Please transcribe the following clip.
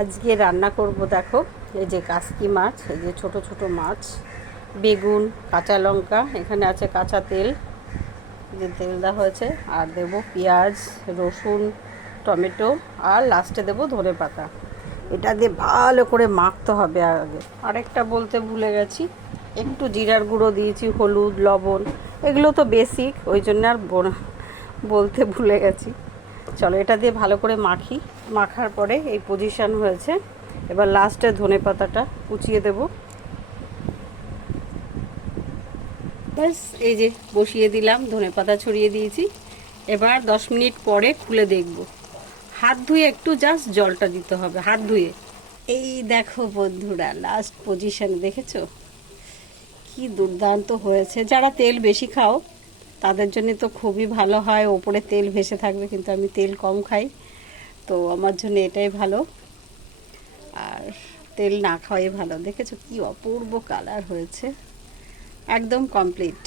আজকে রান্না করব দেখো, এই যে কাসকি মাছ, এই যে ছোট ছোট মাছ, বেগুন, কাঁচা লঙ্কা, এখানে আছে কাঁচা তেল, যে তেল দেওয়া হয়েছে, আর দেব পেঁয়াজ, রসুন, টমেটো, আর লাস্টে দেব ধনেপাতা। এটা দিয়ে ভালো করে মাখতে হবে। আগে আরেকটা বলতে ভুলে গেছি, একটু জিরার গুঁড়ো দিয়েছি, হলুদ, লবণ, এগুলো তো বেসিক, ওই জন্য আর বলতে ভুলে গেছি। চলো এটা দিয়ে ভালো করে মাখি। মাখার পরে এই পজিশান হয়েছে, এবার লাস্টে ধনেপাতাটা কুচিয়ে দেব। ব্যাস, এই যে বসিয়ে দিলাম, ধনেপাতা ছড়িয়ে দিয়েছি। এবার 10 মিনিট পরে খুলে দেখব। হাত ধুয়ে একটু জাস্ট জলটা দিতে হবে, হাত ধুয়ে। এই দেখো বন্ধুরা, লাস্ট পজিশন দেখেছো কি দুর্দান্ত হয়েছে। যারা তেল বেশি খাও তাদের জন্য তো খুবই ভালো হয়, ওপরে তেল ভেসে থাকবে, কিন্তু আমি তেল কম খাই, তো আমার জন্য এটাই ভালো। আর তেল না খাওয়াই ভালো। দেখেছো কি অপূর্ব কালার হয়েছে, একদম কমপ্লিট।